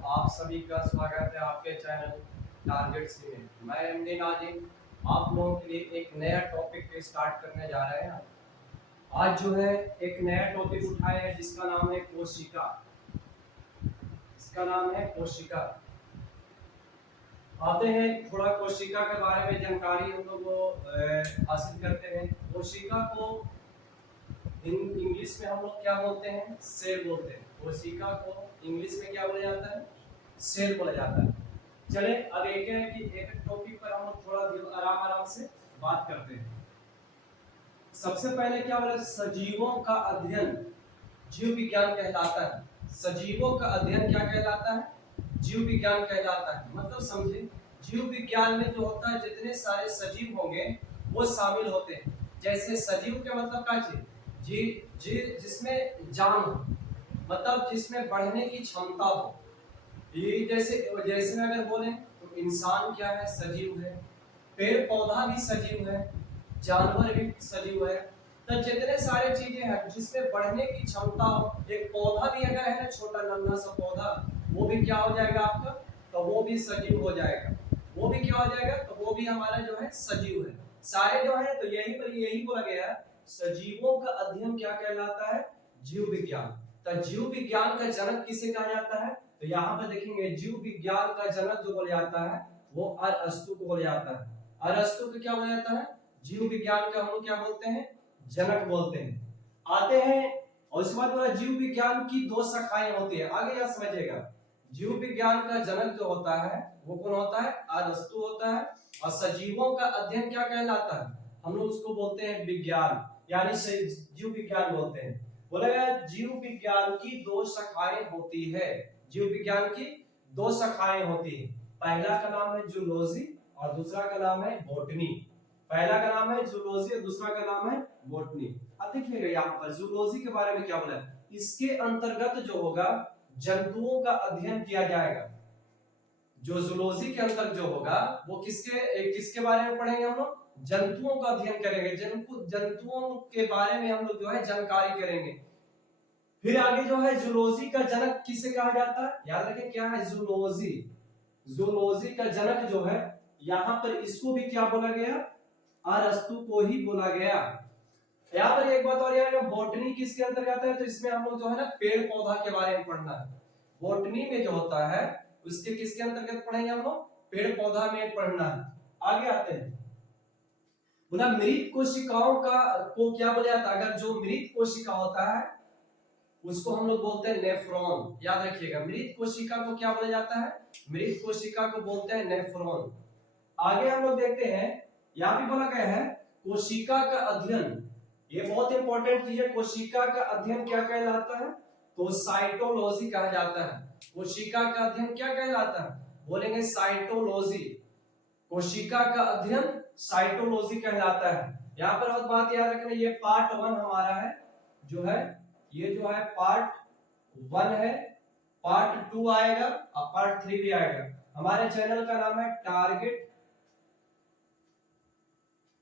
आप सभी का स्वागत है आपके चैनल टारगेट सी में। मैं एमडी नाजिम आप लोगों के लिए एक नया टॉपिक स्टार्ट करने जा रहे हैं। आज जो है एक नया टॉपिक उठाया है जिसका नाम है कोशिका। इसका नाम है कोशिका। आते हैं थोड़ा कोशिका के बारे में जानकारी हम लोग हासिल करते हैं। कोशिका को इंग्लिश में हम लोग क्या बोलते हैं? सेल बोलते हैं। कोशिका को इंग्लिश में क्या बोला जाता है? सेल बोला जाता है। चले अब एक है कि एक टॉपिक पर हम लोग थोड़ा आराम आराम से बात करते हैं। सबसे पहले क्या बोले? सजीवों का अध्ययन जीव विज्ञान कहलाता है। सजीवों का अध्ययन क्या कहलाता है? जीव विज्ञान कहलाता है। मतलब समझे, जीव विज्ञान में जो होता है जितने सारे सजीव होंगे वो शामिल होते हैं। जैसे सजीव के मतलब क्या चीज? जी जी जिसमें जान हो, मतलब जिसमें बढ़ने की क्षमता हो। ये जैसे जैसे में अगर बोले तो इंसान क्या है? सजीव है। पेड़ पौधा भी सजीव है, जानवर भी सजीव है। तो जितने सारे चीजें हैं जिसमें बढ़ने की क्षमता हो, एक पौधा भी अगर है ना, छोटा नन्हा सा पौधा, वो भी क्या हो जाएगा आपका? तो वो भी सजीव हो जाएगा। वो भी क्या हो जाएगा? तो वो भी हमारा जो है सजीव है। सारे जो है, तो यही पर यही बोला गया है, सजीवों का अध्ययन क्या कहलाता है? जीव विज्ञान। तो जीव विज्ञान का जनक किसे कहा जाता है? तो यहाँ पर देखेंगे जीव विज्ञान का जनक जो बोला जाता है वो अरस्तु को बोला जाता है। अरस्तु को क्या बोला जाता है? जीव विज्ञान का हम लोग क्या बोलते हैं? जनक बोलते हैं। आते हैं और उसके बाद जीव विज्ञान की दो शाखाएं होती है। आगे यह समझिएगा, जीव विज्ञान का जनक जो होता है वो कौन होता है? अरस्तु होता है। और सजीवों का अध्ययन क्या कहलाता है? हम लोग उसको बोलते हैं विज्ञान, यानी जीव विज्ञान बोलते हैं। बोला गया जीव विज्ञान की दो शाखाएं होती है। जीव विज्ञान की दो शाखाएं होती है। पहला का नाम है जूलॉजी और दूसरा का नाम है बॉटनी। पहला का नाम है जूलॉजी और दूसरा का नाम है बॉटनी। अब देखिएगा यहाँ पर जूलॉजी के बारे में क्या बोला है? इसके अंतर्गत जो होगा जंतुओं का अध्ययन किया जाएगा। जो जूलॉजी के अंतर्गत जो होगा वो किसके किसके बारे में पढ़ेंगे हम लोग? जंतुओं का अध्ययन करेंगे। जंतुओं के बारे में हम लोग जो है जानकारी करेंगे। फिर आगे जो है जूलॉजी का जनक किसे कहा जाता है? याद रखें क्या है जूलॉजी। जूलॉजी का जनक जो है यहाँ पर इसको भी क्या बोला गया? अरस्तु को ही बोला गया। यहाँ पर एक बात और यार, बॉटनी किसके अंतर्गत है? तो इसमें हम लोग जो है ना पेड़ पौधा के बारे में पढ़ना है। बॉटनी में जो होता है उसके किसके अंतर्गत पढ़ेंगे हम लोग? पेड़ पौधा में पढ़ना है। आगे आते हैं, बोला मृत कोशिकाओं का को क्या बोला जाता है? अगर जो मृत कोशिका होता है उसको हम लोग बोलते हैं नेफ्रॉन। याद रखिएगा, मृत कोशिका को क्या बोला जाता है? मृत कोशिका को बोलते हैं नेफ्रॉन। आगे हम लोग देखते हैं, यहाँ भी बोला गया है कोशिका का अध्ययन। ये बहुत इंपॉर्टेंट चीज है। कोशिका का अध्ययन क्या कहलाता है? तो साइटोलॉजी कहा जाता है। कोशिका का अध्ययन क्या कहलाता है? बोलेंगे साइटोलॉजी। कोशिका का अध्ययन साइटोलॉजी कहलाता है। यहाँ पर बहुत बात याद रखना, ये पार्ट 1 हमारा है जो है, ये जो है पार्ट 1 है। पार्ट 2 आएगा और पार्ट 3 भी आएगा। हमारे चैनल का नाम है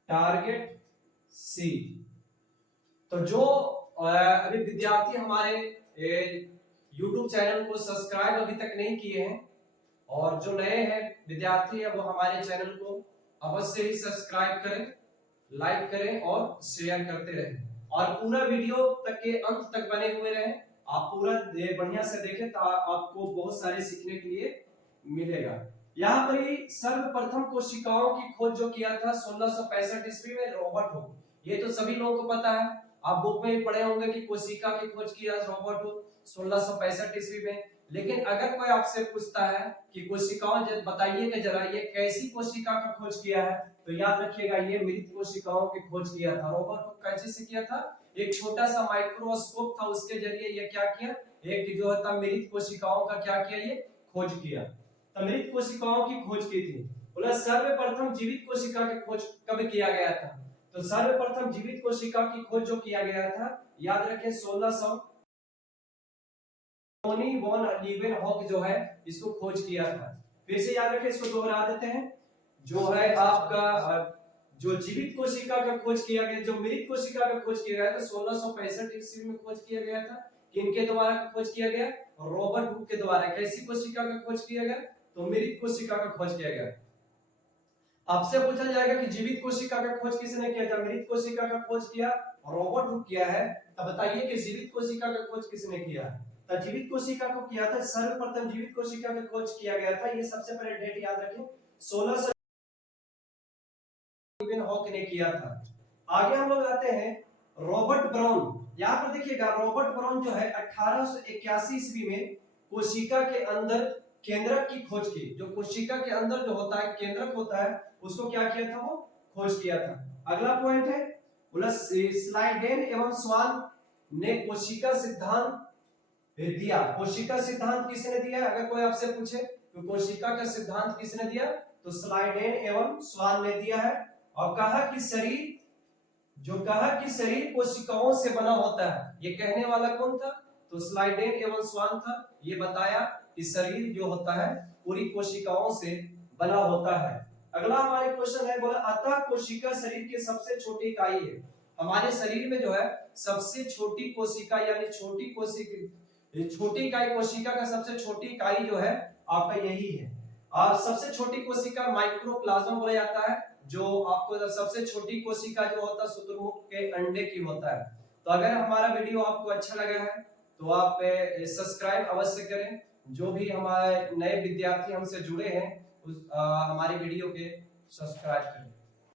टारगेट सी। तो जो अभी विद्यार्थी हमारे YouTube चैनल को सब्सक्राइब अभी तक नहीं किए हैं और जो नए हैं विद्यार्थी है वो हमारे चैनल को अवश्य ही सब्सक्राइब करें, लाइक करें और शेयर करते रहें और पूरा वीडियो तक के अंत तक बने हुए रहें। आप पूरा बढ़िया से देखें तो आपको बहुत सारे सीखने के लिए मिलेगा। यहाँ पर ही सर्वप्रथम कोशिकाओं की खोज जो किया था 1665 ईस्वी में रॉबर्ट हुक। ये तो सभी लोगों को पता है, आप बुक में ही पढ़े होंगे कि कोशिका की खोज किया रॉबर्ट हुक 1665 ईस्वी में। लेकिन अगर कोई आपसे पूछता है कि कोशिकाओं बताइएगा जरा ये कैसी कोशिका का खोज किया है, तो याद रखिएगा ये मृत कोशिकाओं की खोज किया था रॉबर्ट हुक। कैसे से किया था? एक छोटा सा माइक्रोस्कोप था, उसके जरिए ये क्या किया, एक जो था मृत कोशिकाओं का क्या किया, ये खोज किया। तो मृत कोशिकाओं की खोज की थी। बोला सर्वप्रथम जीवित कोशिका की खोज कब किया गया था? तो सर्वप्रथम जीवित कोशिका की खोज जो किया गया था, याद रखें 1600 वॉन लीवेनहॉक जो है इसको खोज किया था। फिर से याद रखें, इसको दोहरा देते हैं। जो है आपका जो जीवित कोशिका का खोज किया गया, जो मृत कोशिका का खोज किया गया था 1665 ईस्वी में खोज किया गया था। किनके द्वारा खोज किया गया? रॉबर्ट हुक के द्वारा कैसी कोशिका का खोज किया गया, तो मृत कोशिका का खोज किया गया। आपसे पूछा जाएगा कि जीवित कोशिका का खोज किसने किया, जब मृत कोशिका का खोज किया रॉबर्ट हुक किया है, तब बताइए कि जीवित कोशिका का खोज किसने किया है। तो जीवित कोशिका को किया था, सर्वप्रथम जीवित कोशिका का खोज किया गया था, ये सबसे पहले डेट याद रखें, 1600 स्टीफन हॉक ने किया था। आगे हम लोग आते हैं रॉबर्ट ब्राउन। यहाँ पर देखिएगा रॉबर्ट ब्राउन जो है 1881 ईस्वी में कोशिका के अंदर केंद्रक की खोज की। जो कोशिका के अंदर जो होता है केंद्रक होता है उसको क्या किया था, वो खोज किया था। अगला पॉइंट है बोला स्लाइडेन एवं स्वान ने कोशिका सिद्धांत दिया। कोशिका सिद्धांत किसने दिया, अगर कोई आपसे पूछे तो कोशिका का सिद्धांत किसने दिया, तो स्लाइडेन एवं स्वान ने दिया है। और कहा कि शरीर कोशिकाओं से बना होता है, ये कहने वाला कौन था, तो स्लाइडेन एवं स्वान था। ये बताया कि शरीर जो होता है पूरी कोशिकाओं से बना होता है। अगला हमारे क्वेश्चन है बोला अतः कोशिका शरीर की सबसे छोटी इकाई है। हमारे शरीर में जो है सबसे छोटी कोशिका यानी छोटी इकाई कोशिका का सबसे छोटी इकाई जो है आपका यही है। और सबसे छोटी कोशिका माइक्रोप्लाज्म बोला जाता है, जो आपको सबसे छोटी कोशिका जो होता है शुतुरमुर्ग के अंडे की होता है। तो अगर हमारा वीडियो आपको अच्छा लगा है तो आप सब्सक्राइब अवश्य करें। जो भी हमारे नए विद्यार्थी हमसे जुड़े हैं हमारे वीडियो के सब्सक्राइब करें।